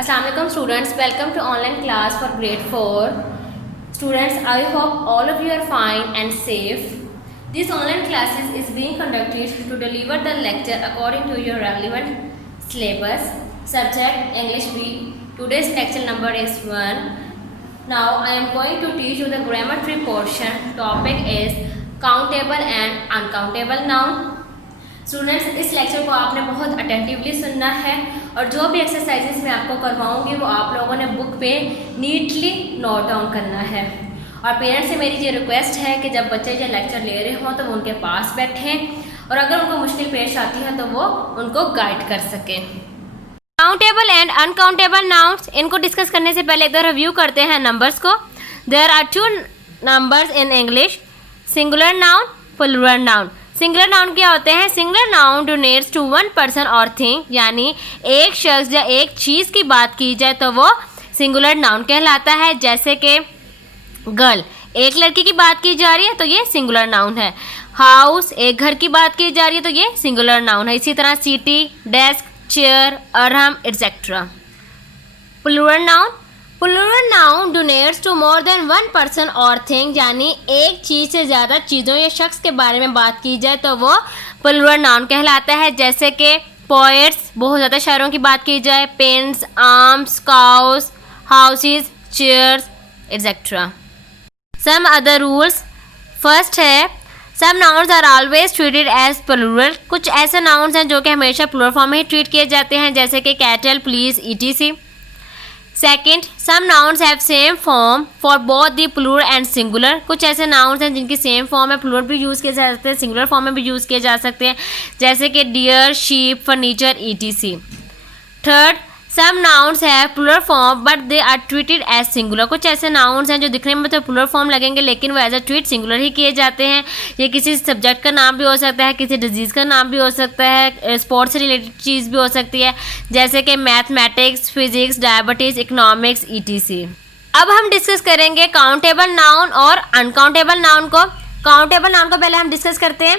Assalamualaikum students, welcome to online class for grade 4. Students, I hope all of you are fine and safe. This online classes is being conducted to deliver the lecture according to your relevant syllabus. Subject English B. Today's lecture number is 1. Now I am going to teach you the grammar tree portion. Topic is countable and uncountable noun. Students, इस lecture को आपने बहुत attentively सुनना है और जो भी exercises मैं आपको करवाऊंगी वो आप लोगों ने बुक पे नीटली नोट डाउन करना है। और पेरेंट्स से मेरी ये रिक्वेस्ट है कि जब बच्चे ये लेक्चर ले रहे हों तो वो उनके पास बैठें और अगर उनको मुश्किल पेश आती है तो वो उनको गाइड कर सकें। काउंटेबल एंड अनकाउंटेबल नाउन्स, इनको डिस्कस करने से पहले एक बार रिव्यू करते हैं नंबर्स को। There are 2 numbers in English, singular noun, plural noun. Singular noun क्या होते हैं? Singular noun denotes to one person और थिंग, यानी एक शख्स या एक चीज़ की बात की जाए तो वो सिंगुलर नाउन कहलाता है। जैसे कि गर्ल, एक लड़की की बात की जा रही है तो ये सिंगुलर नाउन है। हाउस, एक घर की बात की जा रही है तो ये सिंगुलर नाउन है। इसी तरह सिटी, डेस्क, चेयर, अरहम etcetera. Plural noun, plural noun denotes to more than one person और थिंग, यानी एक चीज़ से ज़्यादा चीज़ों या शख्स के बारे में बात की जाए तो वो प्लूरल नाउन कहलाता है। जैसे कि पोएट्स, बहुत ज़्यादा शायरों की बात की जाए, pens, arms, cows, houses, chairs etcetera. Some other rules, first है some nouns are always treated as plural. कुछ ऐसे नाउन्स हैं जो कि हमेशा प्लूरल फॉर्म में ही ट्रीट किए जाते हैं, जैसे कि cattle, police, etc. Second, some nouns have same form for both the plural and singular. कुछ ऐसे नाउन्स हैं जिनकी सेम फॉर्म है, प्लूरल भी यूज़ किए जा सकते हैं, सिंगुलर फॉर्म में भी यूज़ किए जा सकते हैं, जैसे कि deer, sheep, furniture, etc. Third, some nouns have plural form but they are treated as singular. कुछ ऐसे नाउन्स हैं जो दिखने में तो प्लूरल फॉर्म लगेंगे लेकिन वो एज अ ट्रीट सिंगुलर ही किए जाते हैं। ये किसी सब्जेक्ट का नाम भी हो सकता है, किसी डिजीज़ का नाम भी हो सकता है, स्पोर्ट्स से रिलेटेड चीज़ भी हो सकती है, जैसे कि mathematics, physics, diabetes, economics, etc. अब हम डिस्कस करेंगे काउंटेबल नाउन और अनकाउंटेबल नाउन को। काउंटेबल नाउन को पहले हम डिस्कस करते हैं।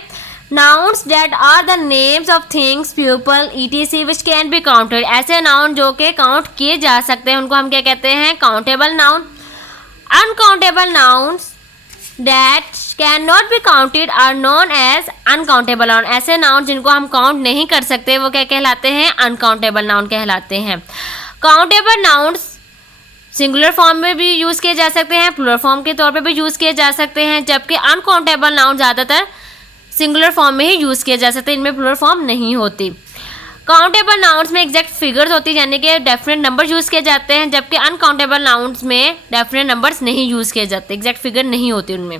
Nouns that are the names of things, people, etc. which can be counted। ऐसे नाउन जो कि काउंट किए जा सकते हैं उनको हम क्या कहते हैं? Countable noun. Uncountable nouns that cannot be counted are known as uncountable noun। ऐसे नाउन जिनको हम काउंट नहीं कर सकते वो क्या कहलाते हैं? अनकाउंटेबल नाउन कहलाते हैं। काउंटेबल नाउन्स सिंगुलर फॉर्म में भी यूज़ किए जा सकते हैं, प्लूरल फॉर्म के तौर पे भी यूज़ किए जा सकते हैं, जबकि अनकाउंटेबल नाउन ज़्यादातर सिंगुलर फॉर्म में ही यूज़ किया जा सकता है, इनमें प्लूरल फॉर्म नहीं होती। काउंटेबल नाउन्स में एग्जैक्ट फिगर्स होती है, यानी कि डेफिनेट नंबर यूज़ किए जाते हैं, जबकि अनकाउंटेबल नाउन्स में डेफिनेट नंबर्स नहीं यूज़ किए जाते, एग्जैक्ट फिगर नहीं होती उनमें।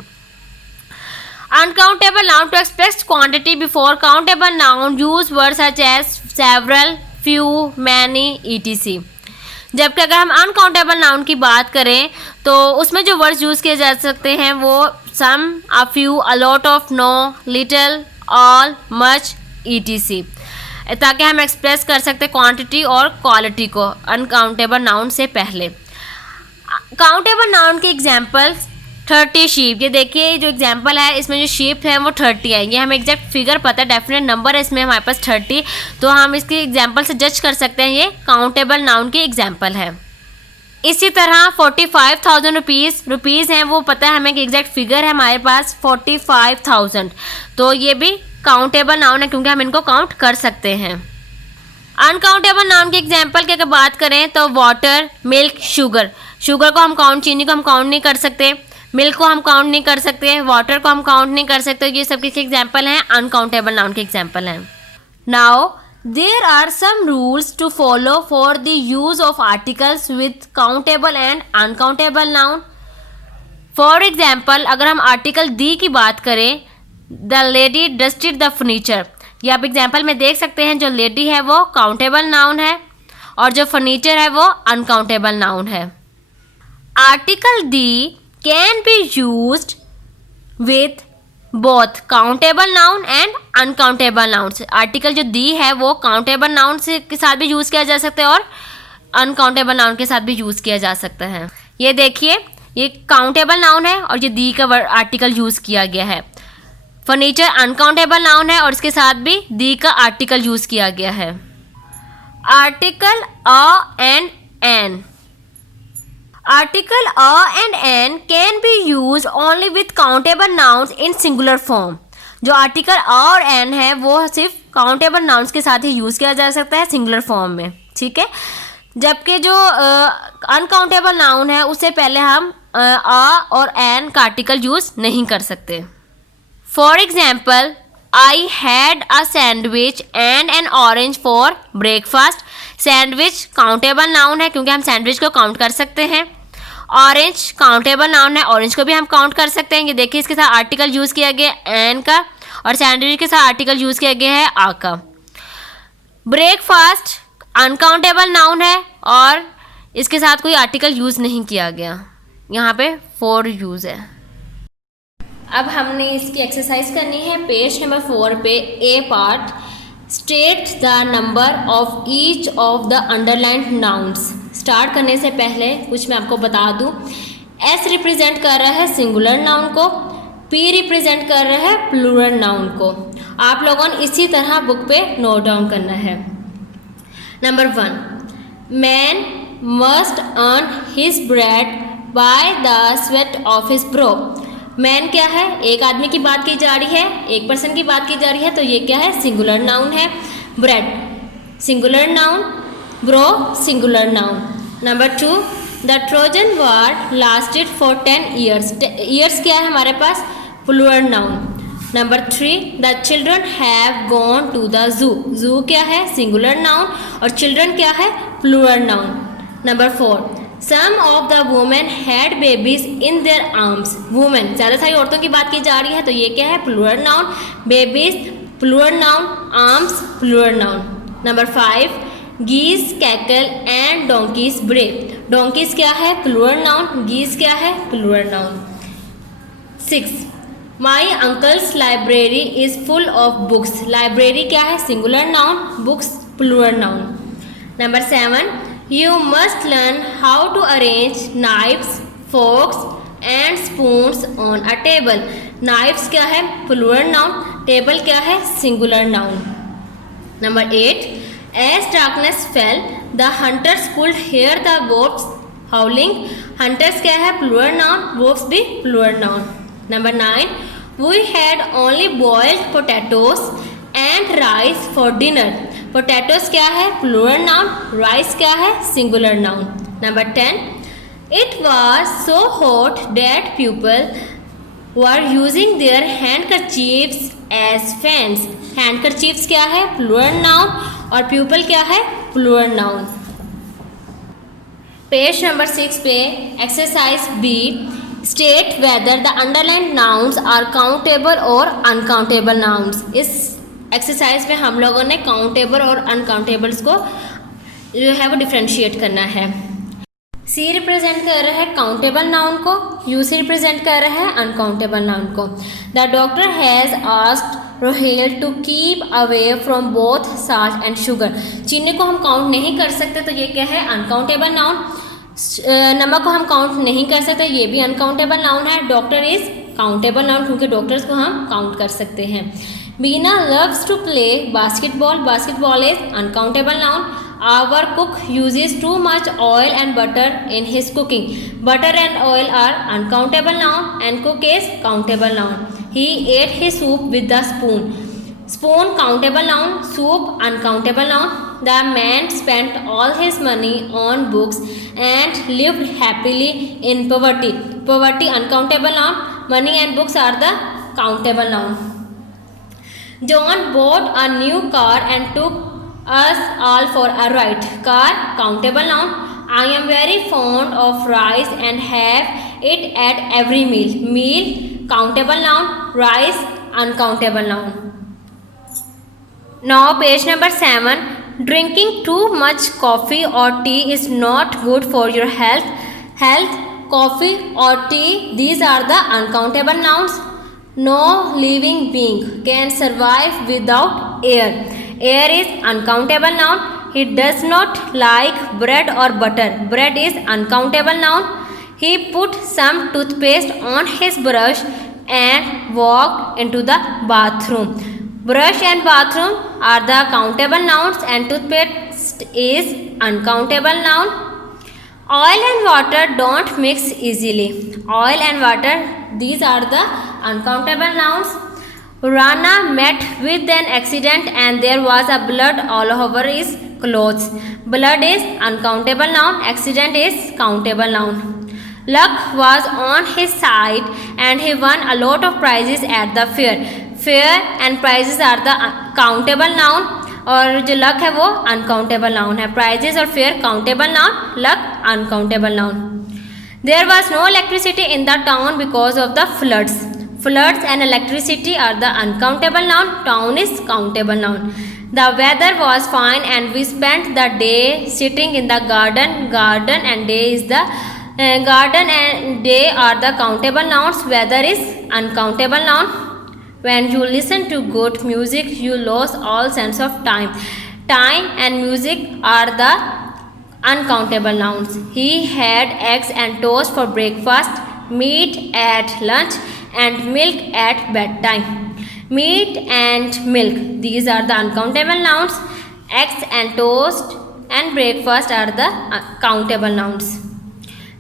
Uncountable noun to express quantity before countable noun use word such as several, few, many, etc. जबकि अगर हम अनकाउंटेबल नाउन की बात करें तो उसमें जो वर्ड्स यूज़ किए जा सकते हैं वो some, a few, a lot of, no, little, all, much, etc, ताकि हम एक्सप्रेस कर सकते क्वांटिटी और क्वालिटी को अनकाउंटेबल नाउन से पहले। काउंटेबल नाउन के एग्जांपल्स 30 शीप। ये देखिए जो एग्जांपल है इसमें जो शीप है वो 30 है, ये हमें एग्जैक्ट फिगर पता है, डेफिनेट नंबर है इसमें हमारे पास 30, तो हम इसके एग्जांपल से जज कर सकते हैं ये काउंटेबल नाउन की एग्जांपल है। इसी तरह 45,000 रुपीज़ हैं, वो पता है हमें कि एग्जैक्ट फिगर है हमारे पास 45,000, तो ये भी काउंटेबल नाउन है क्योंकि हम इनको काउंट कर सकते हैं। अनकाउंटेबल नाउन की एग्जांपल की अगर बात करें तो वाटर, मिल्क, शुगर। शुगर को हम काउंट, चीनी को हम काउंट नहीं कर सकते, मिल्क को हम काउंट नहीं कर सकते, वाटर को हम काउंट नहीं कर सकते, ये सब किसके एग्जांपल हैं? अनकाउंटेबल नाउन के एग्जांपल हैं। Now there are some rules to follow for the use of articles with countable and uncountable noun. For example, अगर हम आर्टिकल दी की बात करें, the lady dusted the furniture, ये आप एग्जाम्पल में देख सकते हैं, जो लेडी है वो काउंटेबल नाउन है और जो फर्नीचर है वो अनकाउंटेबल नाउन है। Article the can be used with both countable noun and uncountable nouns। Article जो दी है वो काउंटेबल नाउन के साथ भी यूज़ किया जा सकता है और अनकाउंटेबल नाउन के साथ भी यूज़ किया जा सकता है। ये देखिए ये काउंटेबल नाउन है और ये दी का आर्टिकल यूज़ किया गया है। फर्नीचर अनकाउंटेबल नाउन है और इसके साथ भी दी का आर्टिकल यूज़ किया गया है। Article a and an. Article a and an can be used only with countable nouns in singular form. जो आर्टिकल a और an है वो सिर्फ काउंटेबल नाउन्स के साथ ही यूज़ किया जा सकता है सिंगुलर फॉर्म में, ठीक है। जबकि जो अनकाउंटेबल नाउन है उससे पहले हम a और an का आर्टिकल यूज़ नहीं कर सकते। For example, I had a sandwich and an orange for breakfast. Sandwich countable noun है क्योंकि हम सैंडविच को काउंट कर सकते हैं। ऑरेंज काउंटेबल नाउन है, ऑरेंज को भी हम काउंट कर सकते हैं। ये देखिए इसके साथ आर्टिकल यूज़ किया गया एन का और सैंडविच के साथ आर्टिकल यूज़ किया गया है आ का। ब्रेकफास्ट अनकाउंटेबल नाउन है और इसके साथ कोई आर्टिकल यूज़ नहीं किया गया, यहाँ पे फॉर यूज़ है। अब हमने इसकी एक्सरसाइज करनी है पेज नंबर 4 पे A part. State the number of each of the underlined nouns. Start करने से पहले कुछ मैं आपको बता दूं, एस रिप्रेजेंट कर रहा है सिंगुलर नाउन को, पी रिप्रेजेंट कर रहा है प्लूरल नाउन को। आप लोगों ने इसी तरह बुक पे नोट डाउन करना है। Number 1, man must earn his bread by the sweat of his bro. Man क्या है, एक आदमी की बात की जा रही है, एक पर्सन की बात की जा रही है, तो ये क्या है, सिंगुलर नाउन है। Bread singular noun, bro singular noun. Number 2, the Trojan war lasted for 10 years. Years क्या है हमारे पास, plural noun. Number 3, the children have gone to the zoo. Zoo क्या है, सिंगुलर नाउन और चिल्ड्रन क्या है, plural noun. Number 4, some of the women had babies in their arms. Women ज़्यादा सारी औरतों की बात की जा रही है, तो ये क्या है, plural noun. Babies plural noun, arms plural noun. Number 5, geese cackle and donkeys bray. Donkeys क्या है, प्लूरल नाउन, गीज क्या है, plural noun. 6, my uncle's library is full of books. Library क्या है, singular noun, books plural noun. Number 7, you must learn how to arrange knives, forks and spoons on a table. Knives क्या है, plural noun, table क्या है, singular noun. Number 8, as darkness fell, the hunters could hear the wolves howling. Hunters क्या है, plural noun, wolves भी plural noun. Number 9, we had only boiled potatoes and rice for dinner. Potatoes क्या है, plural noun, rice क्या है, singular noun. Number 10, it was so hot that people were using their handkerchiefs as fans. Handkerchiefs क्या है, plural noun और people क्या है, plural noun. Page number 6 पे exercise B, state whether the underlined nouns are countable और uncountable nouns. इस exercise में हम लोगों ने काउंटेबल और अनकाउंटेबल्स को जो है वो डिफ्रेंशिएट करना है। सी रिप्रेजेंट कर रहा है काउंटेबल नाउन को, यू सी रिप्रेजेंट कर रहा है अनकाउंटेबल नाउन को। The doctor has asked Rohel to keep away from both salt and sugar. चीनी को हम काउंट नहीं कर सकते, तो ये क्या है, अनकाउंटेबल नाउन। नमक को हम काउंट नहीं कर सकते, ये भी अनकाउंटेबल नाउन है। डॉक्टर इज काउंटेबल नाउन क्योंकि डॉक्टर्स को हम काउंट कर सकते हैं। Beena loves to play basketball. Basketball is uncountable noun. Our cook uses too much oil and butter in his cooking. Butter and oil are uncountable noun and cook is countable noun. He ate his soup with the spoon. Spoon countable noun, soup uncountable noun. The man spent all his money on books and lived happily in poverty. Poverty uncountable noun. Money and books are the countable noun. John bought a new car and took us all for a ride. Car countable noun. I am very fond of rice and have it at every meal. Meal countable noun, rice uncountable noun. Now page number 7. Drinking too much coffee or tea is not good for your health. Health, coffee or tea, these are the uncountable nouns. No living being can survive without air. Air is uncountable noun. He does not like bread or butter. Bread is uncountable noun. He put some toothpaste on his brush and walked into the bathroom. Brush and bathroom are the countable nouns and toothpaste is uncountable noun. Oil and water don't mix easily. Oil and water, these are the uncountable nouns. Rana met with an accident and there was a blood all over his clothes. Blood is uncountable noun, accident is countable noun. Luck was on his side and he won a lot of prizes at the fair. Fair and prizes are the countable noun और जो luck है वो uncountable noun है. Prizes और fare countable noun, luck uncountable noun. There was no electricity in the town because of the floods. Floods and electricity are the uncountable noun, town is countable noun. The weather was fine and we spent the day sitting in the garden. Garden and day is the garden and day are the countable nouns. Weather is uncountable noun. When you listen to good music, you lose all sense of time. Time and music are the uncountable nouns. He had eggs and toast for breakfast, meat at lunch, and milk at bedtime. Meat and milk, these are the uncountable nouns. Eggs and toast and breakfast are the countable nouns.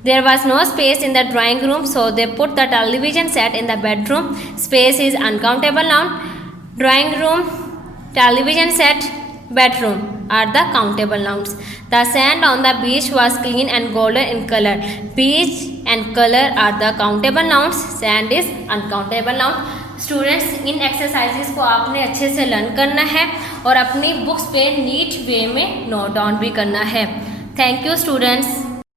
There was no space in the drawing room, so they put the television set in the bedroom. Space is uncountable noun. Drawing room, television set, bedroom are the countable nouns. The sand on the beach was clean and golden in color. Beach and color are the countable nouns. Sand is uncountable noun. Students, in exercises को आपने अच्छे से learn करना है और अपनी books पे NEET वे में नोट डाउन भी करना है. Thank you students.